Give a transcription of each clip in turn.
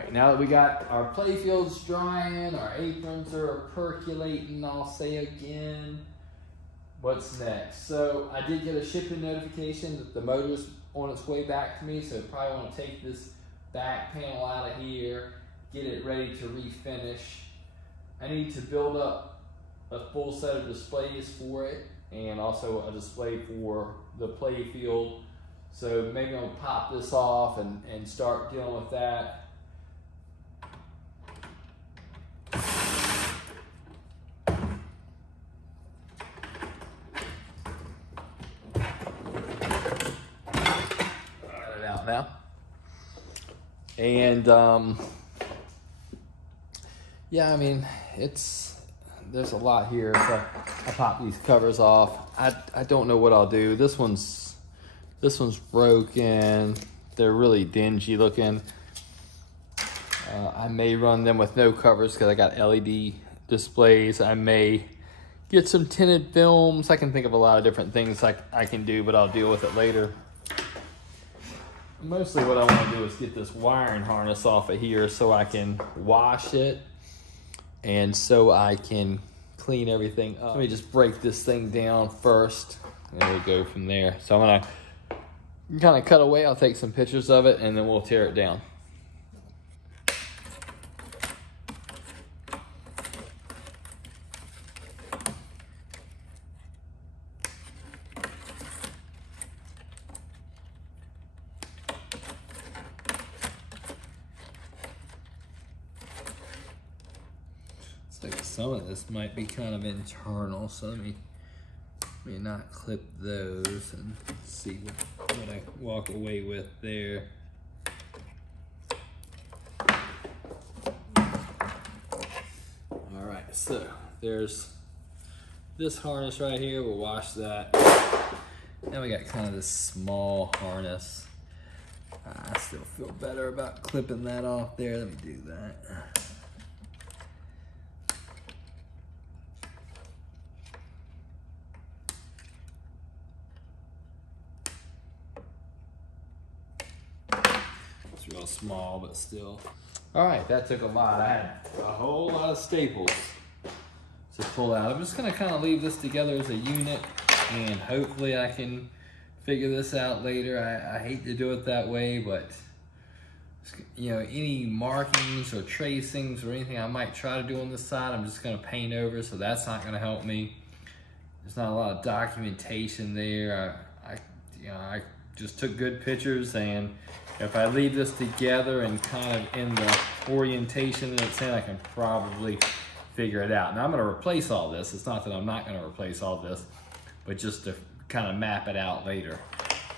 right, now that we got our play fields drying, our aprons are percolating, I'll say again, what's next? So I did get a shipping notification that the motor's on its way back to me, so I probably want to take this back panel out of here, get it ready to refinish. I need to build up a full set of displays for it, and also a display for the play field. So maybe I'll pop this off and start dealing with that. Got it out now. And yeah, I mean, there's a lot here. So I pop these covers off. I don't know what I'll do. This one's broken. They're really dingy looking. I may run them with no covers because I got LED displays. I may get some tinted films. I can think of a lot of different things I can do, but I'll deal with it later. Mostly what I want to do is get this wiring harness off of here so I can wash it and so I can clean everything up. Let me just break this thing down first and we'll go from there. So I'm gonna kind of cut away. I'll take some pictures of it and then we'll tear it down. Some of this might be kind of internal, so let me not clip those and see what I walk away with there. All right, so there's this harness right here. We'll wash that. Now we got kind of this small harness. I still feel better about clipping that off there. Let me do that. Real small, but still. All right, that took a lot. I had a whole lot of staples to pull out. I'm just gonna kind of leave this together as a unit and hopefully I can figure this out later. I hate to do it that way, but you know, any markings or tracings or anything I might try to do on this side, I'm just gonna paint over, so that's not gonna help me. There's not a lot of documentation there. I just took good pictures, and if I leave this together and kind of in the orientation that it's in, I can probably figure it out. Now I'm gonna replace all this. It's not that I'm not gonna replace all this, but just to kind of map it out later.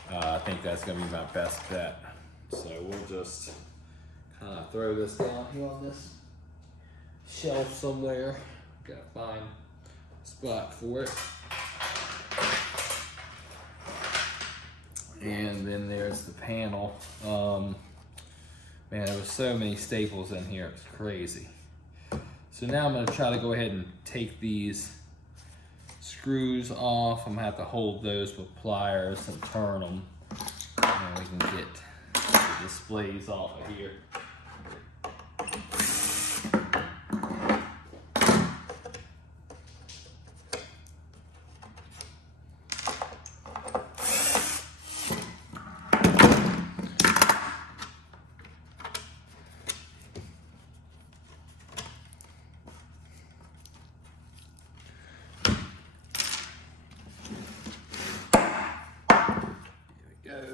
I think that's gonna be my best bet. So we'll just kind of throw this down here on this shelf somewhere. Gotta find a spot for it. And then there's the panel. Man, there was so many staples in here, it's crazy. So now I'm gonna try to go ahead and take these screws off. I'm gonna have to hold those with pliers and turn them. And we can get the displays off of here.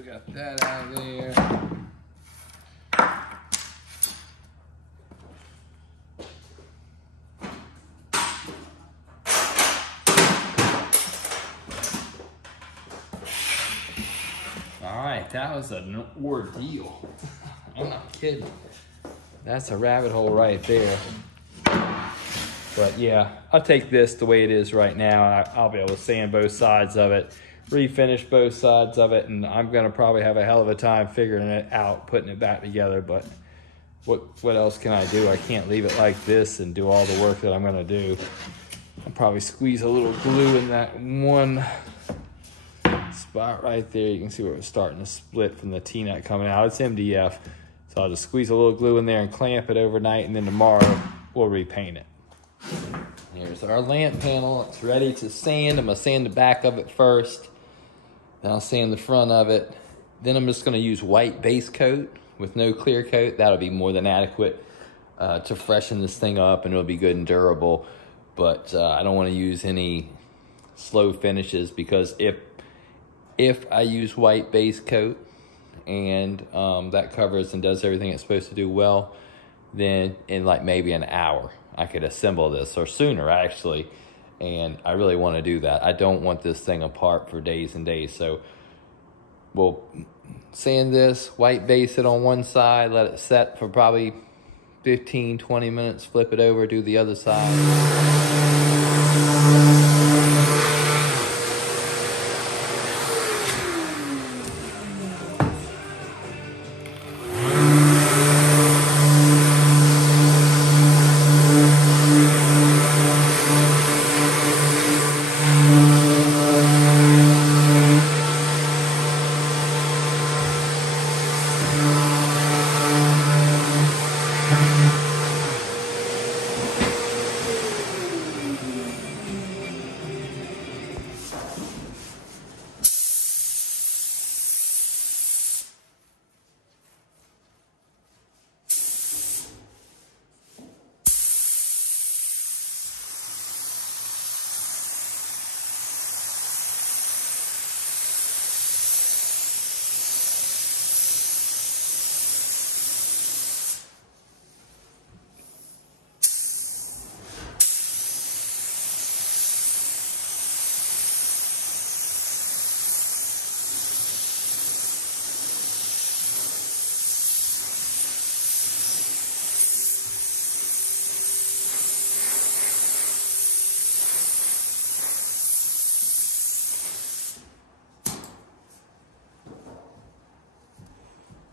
Got that out of there. All right, that was an ordeal. I'm not kidding. That's a rabbit hole right there. But yeah, I'll take this the way it is right now, and I'll be able to sand both sides of it, refinish both sides of it, and I'm gonna probably have a hell of a time figuring it out, putting it back together. But what else can I do? I can't leave it like this and do all the work that I'm gonna do. I'll probably squeeze a little glue in that one spot right there. You can see where it's starting to split from the T-nut coming out. It's MDF, so So I'll just squeeze a little glue in there and clamp it overnight, and then tomorrow we'll repaint it. Here's our lamp panel. It's ready to sand. I'm gonna sand the back of it first. Then I'll sand the front of it. Then I'm just gonna use white base coat with no clear coat. That'll be more than adequate to freshen this thing up, and it'll be good and durable. But I don't wanna use any slow finishes, because if I use white base coat and that covers and does everything it's supposed to do well, then in like maybe an hour I could assemble this, or sooner actually, and I really want to do that. I don't want this thing apart for days and days. So we'll sand this, white base it on one side, let it set for probably 15-20 minutes, flip it over, do the other side.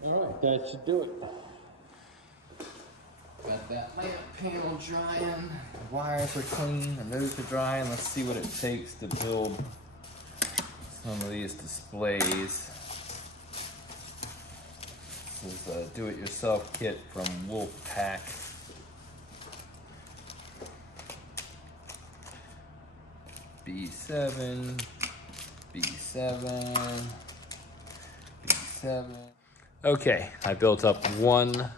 All right, that should do it. Got that lamp panel drying, the wires are clean, the nose are drying. Let's see what it takes to build some of these displays. This is a do-it-yourself kit from Wolfpack. B7, B7, B7. Okay, I built up one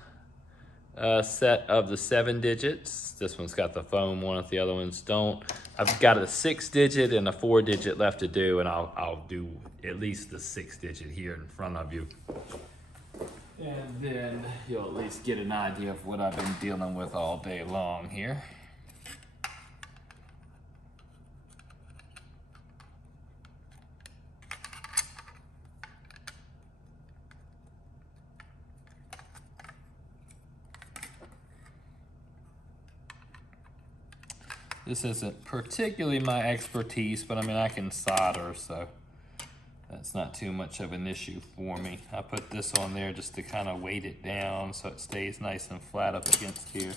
set of the 7 digits. This one's got the foam one, if the other ones don't. I've got a 6-digit and a 4-digit left to do, and I'll do at least the 6-digit here in front of you. And then you'll at least get an idea of what I've been dealing with all day long here. This isn't particularly my expertise, but I mean, I can solder, so that's not too much of an issue for me. I put this on there just to kind of weight it down so it stays nice and flat up against here.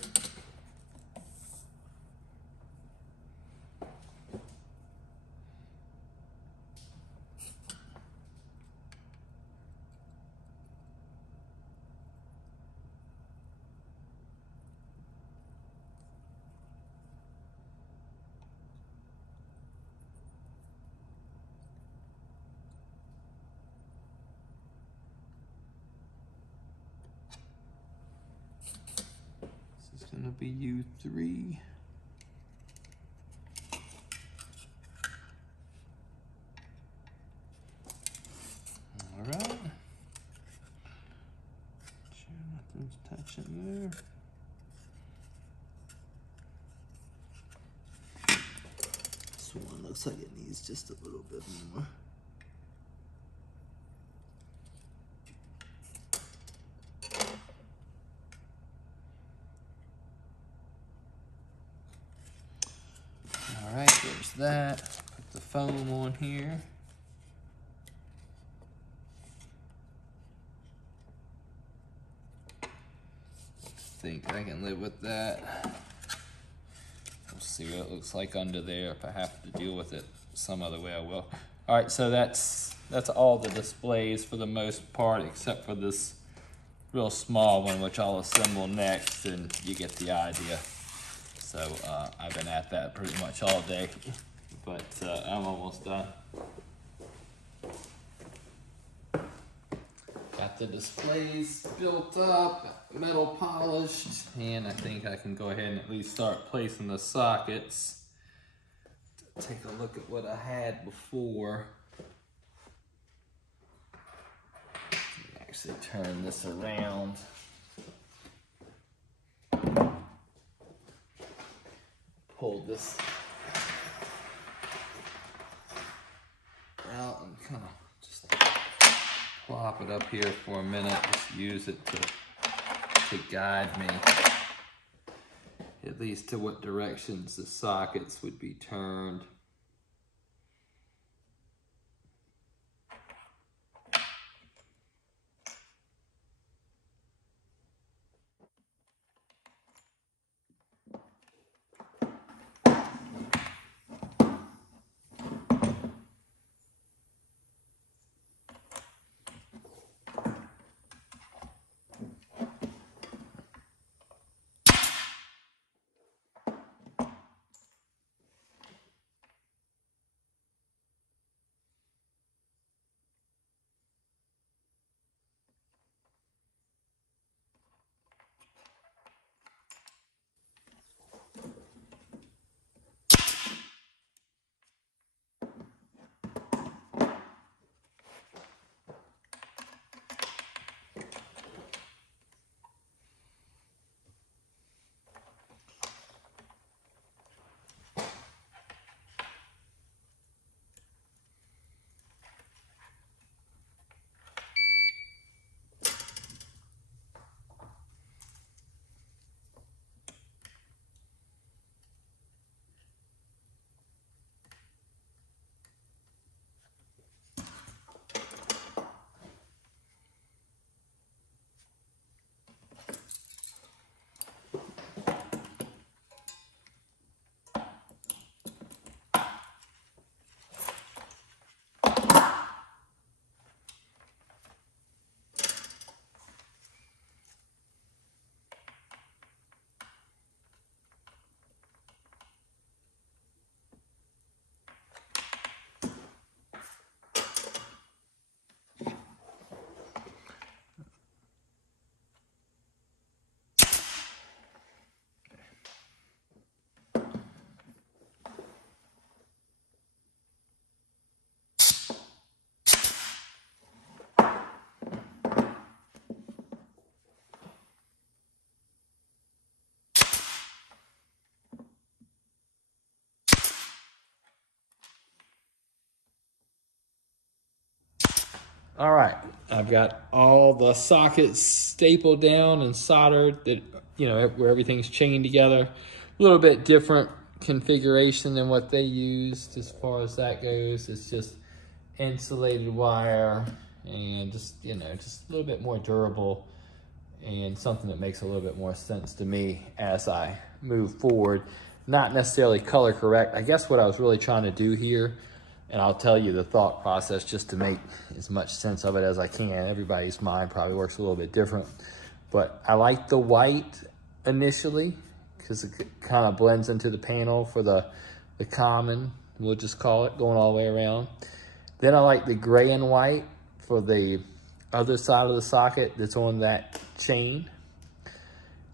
Gonna be U3. All right. Sure nothing's touching there. This one looks like it needs just a little bit more. All right, there's that. Put the foam on here. I think I can live with that. We'll see what it looks like under there. If I have to deal with it some other way, I will. All right, so that's all the displays for the most part, except for this real small one, which I'll assemble next, and you get the idea. So I've been at that pretty much all day, but I'm almost done. Got the displays built up, metal polished, and I think I can go ahead and at least start placing the sockets. Take a look at what I had before. Actually turn this around. Pull this out and kind of just plop it up here for a minute. Just use it to guide me, at least to what directions the sockets would be turned. All right, I've got all the sockets stapled down and soldered, that, you know, where everything's chained together. A little bit different configuration than what they used as far as that goes. It's just insulated wire and just, you know, just a little bit more durable and something that makes a little bit more sense to me as I move forward. Not necessarily color correct. I guess what I was really trying to do here, and I'll tell you the thought process just to make as much sense of it as I can. Everybody's mind probably works a little bit different. But I like the white initially because it kind of blends into the panel for the common, we'll just call it, going all the way around. Then I like the gray and white for the other side of the socket that's on that chain.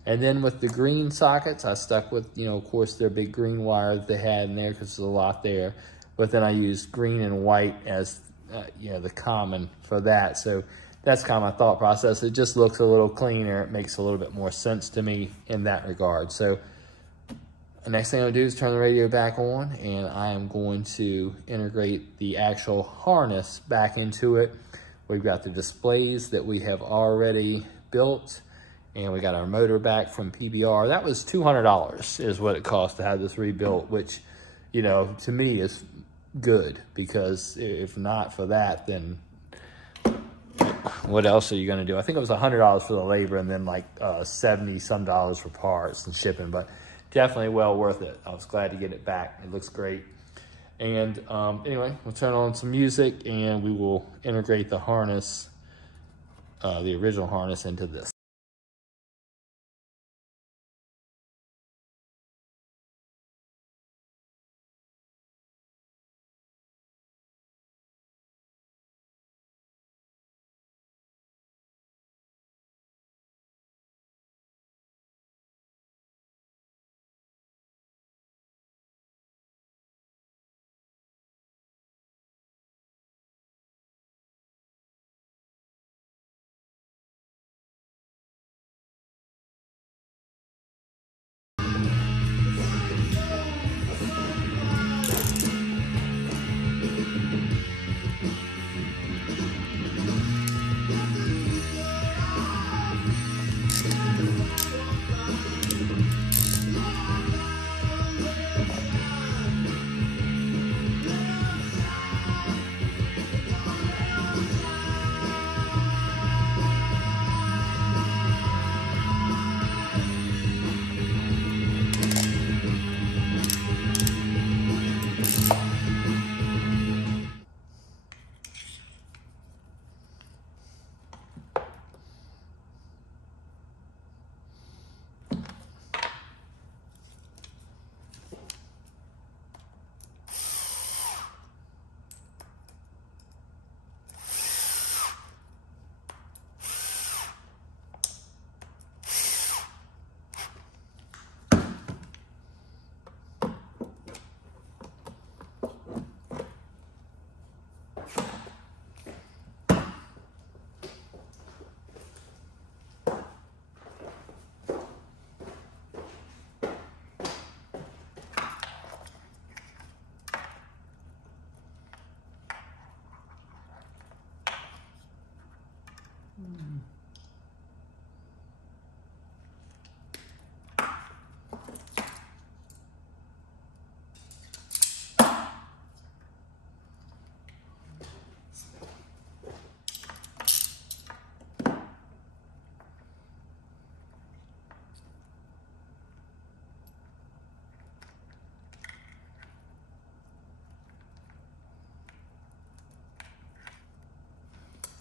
And then with the green sockets, I stuck with, you know, of course, their big green wire that they had in there because there's a lot there. But then I used green and white as, you know, the common for that. So that's kind of my thought process. It just looks a little cleaner. It makes a little bit more sense to me in that regard. So the next thing I'm gonna do is turn the radio back on, and I am going to integrate the actual harness back into it. We've got the displays that we have already built, and we got our motor back from PBR. That was $200 is what it cost to have this rebuilt, which, you know, to me is good, because if not for that, then what else are you gonna do? I think it was $100 for the labor and then like 70 some dollars for parts and shipping, but definitely well worth it. I was glad to get it back. It looks great. And anyway, we'll turn on some music and we will integrate the harness the original harness into this.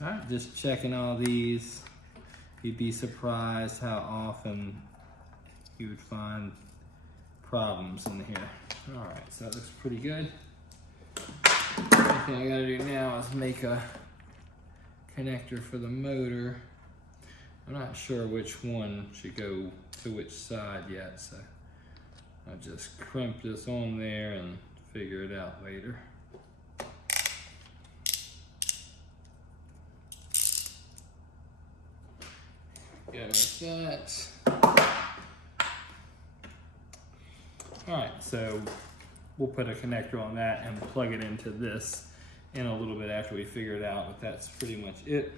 All right, just checking all these. You'd be surprised how often you would find problems in here. All right, so that looks pretty good. Only thing I gotta do now is make a connector for the motor. I'm not sure which one should go to which side yet, so I'll just crimp this on there and figure it out later. Go with that. All right, so we'll put a connector on that and plug it into this in a little bit after we figure it out, but that's pretty much it.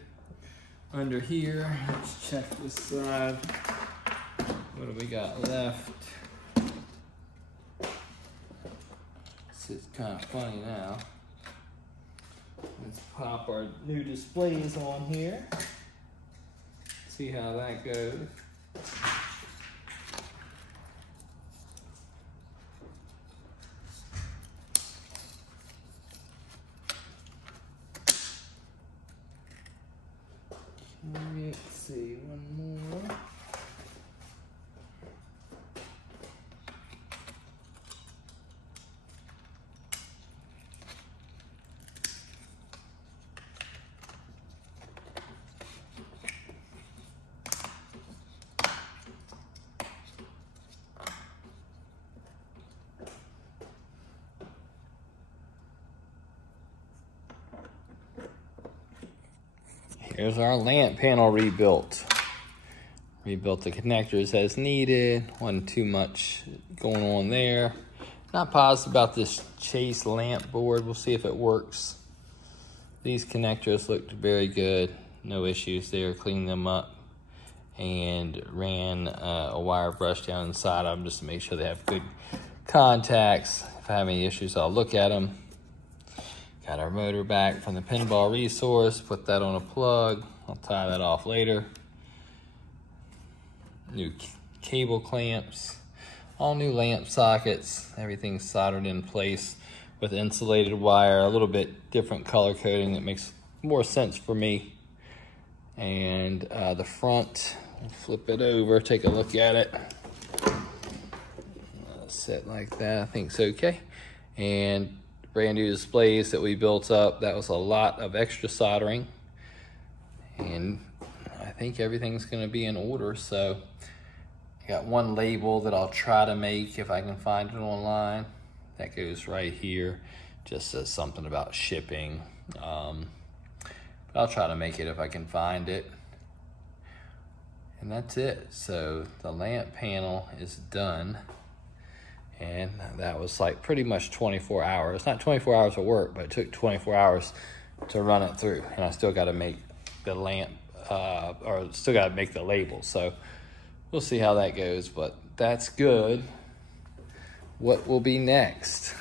Under here, let's check this side. What do we got left? This is kind of funny now. Let's pop our new displays on here. See how that goes. Let's see, one more. Here's our lamp panel rebuilt. Rebuilt the connectors as needed. Wasn't too much going on there. Not positive about this Chase lamp board. We'll see if it works. These connectors looked very good. No issues there. Cleaned them up and ran a wire brush down inside of them just to make sure they have good contacts. If I have any issues, I'll look at them. Got our motor back from the Pinball resource, put that on a plug. I'll tie that off later. New cable clamps, all new lamp sockets, everything's soldered in place with insulated wire, a little bit different color coding that makes more sense for me. And the front, we'll flip it over, take a look at it. Set like that, I think it's okay. And brand new displays that we built up. That was a lot of extra soldering. And I think everything's gonna be in order. So I got one label that I'll try to make if I can find it online. That goes right here. Just says something about shipping. But I'll try to make it if I can find it. And that's it. So the lamp panel is done. And that was like pretty much 24 hours. Not 24 hours of work, but it took 24 hours to run it through. And I still got to make the lamp, or still got to make the label. So we'll see how that goes, but that's good. What will be next?